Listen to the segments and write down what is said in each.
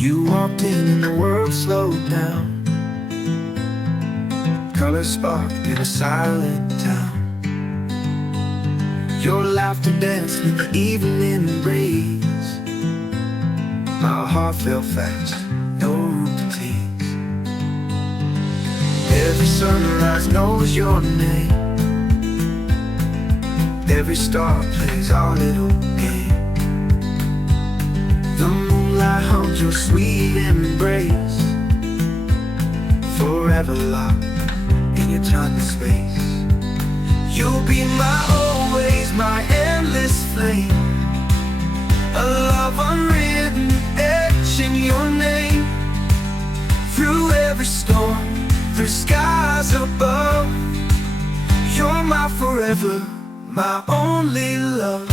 You walked in and the world slowed down. Colors sparked in a silent town. Your laughter danced in the evening breeze. My heart fell fast, no room to tease. Every sunrise knows your name. Every star plays our little game. The moonlight hums your sweet embrace, forever locked in your time and space. You'll be my always, my endless flame, a love unwritten, etching your name. Through every storm, through skies above, you're my forever, my only love.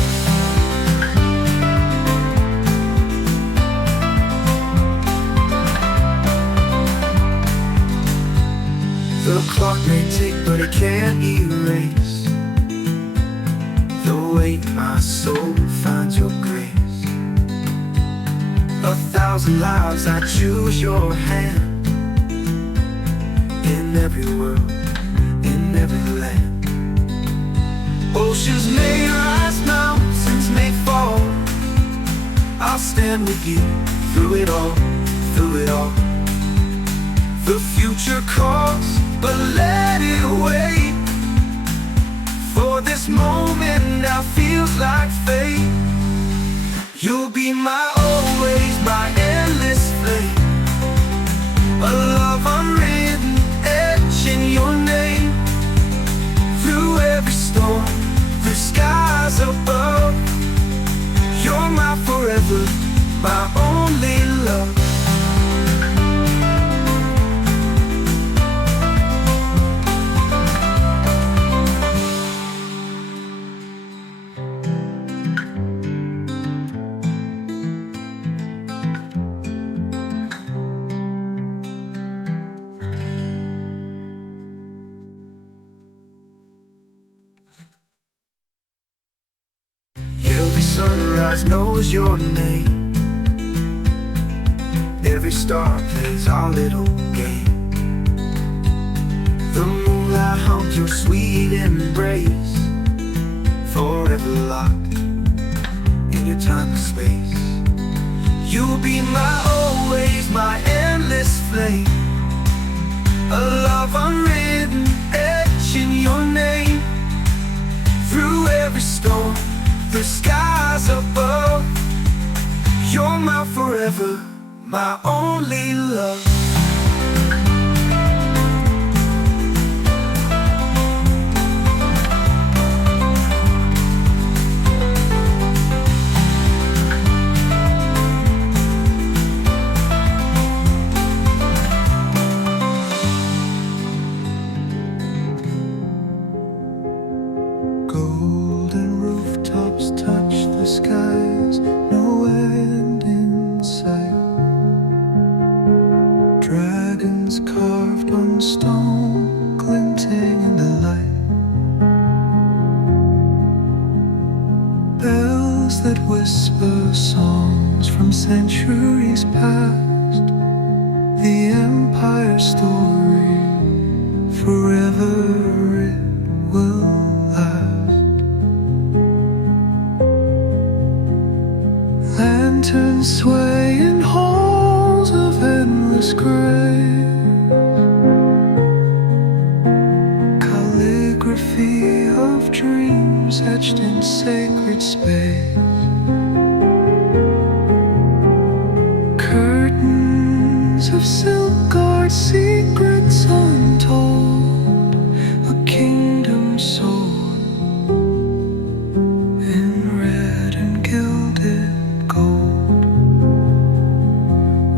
The clock may tick, but it can't erase the way my soul finds your grace. 1,000 lives I choose your hand, in every world, in every land. Oceans may rise, mountains may fall, I'll stand with you through it all, through it all. The future calls, but let it wait, for this moment now feels like fate. You'll be my always, my endless flame, a love unwritten, etching your name. Through every storm, through skies above, you're my forever, my only love. Every sunrise knows your name. Every star plays our little game. The moonlight hums your sweet embrace, forever locked in your time and space. You'll be my always, my endless flame, a love unwritten, etching your name. Through every storm, the skies above, you're my forever, my only love. Golden rooftops touch the skies, no end in sight. Dragons carved on stone, glinting in the light. Bells that whisper songs from centuries past. The empire story, forever it will last. Lanterns sway in halls of endless gray. Calligraphy of dreams etched in sacred space. Curtains of silk guard secrets untold. A kingdom sold in red and gilded gold.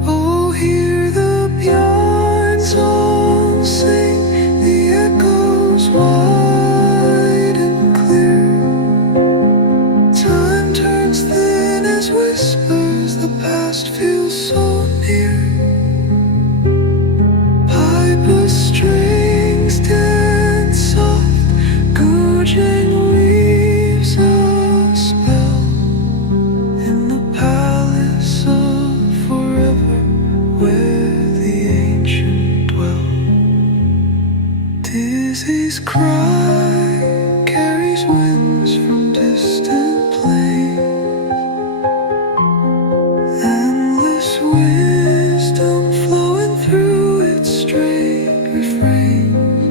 Oh, hear the pian song sing, the echoes wide and clear. Time turns Dizzy's cry carries winds from distant plains, endless wisdom flowing through its straight refrains.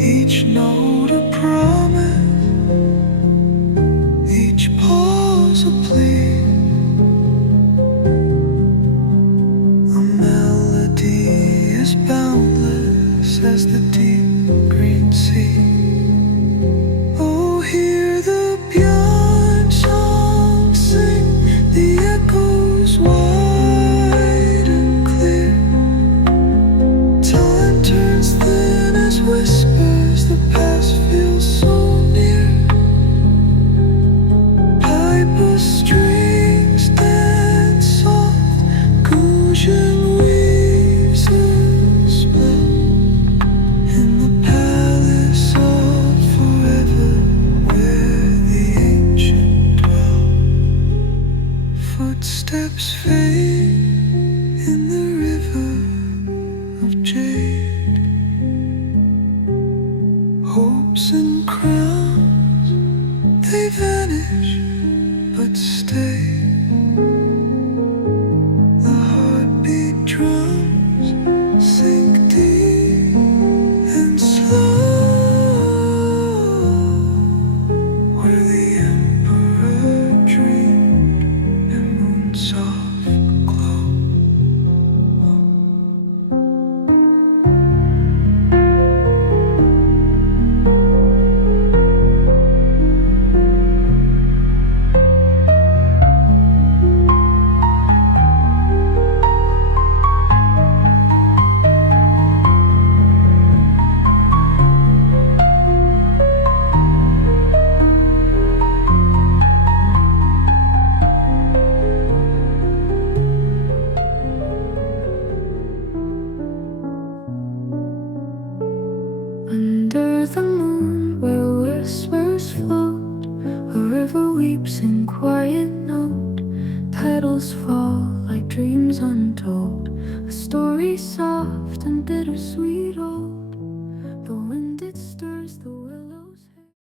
Each note a promise, each pause a plea, a melody as boundless as the deep green sea. Oh, hear the bjorn song sing, the echoes wide and clear. Time turns thin as whispers, the past feels so near. Piper strings dance soft, Guzheng weaves a spell in the palace of forever, where the ancient dwell. Footsteps fade in the river of jade. Hopes and crowns, they vanish but stay. The heartbeat drums sink deep and slow, where the emperor dreamed in moon's soft glow. Under the moon where whispers float, a river weeps in quiet note. Petals fall like dreams untold, a story soft and bittersweet. Oh,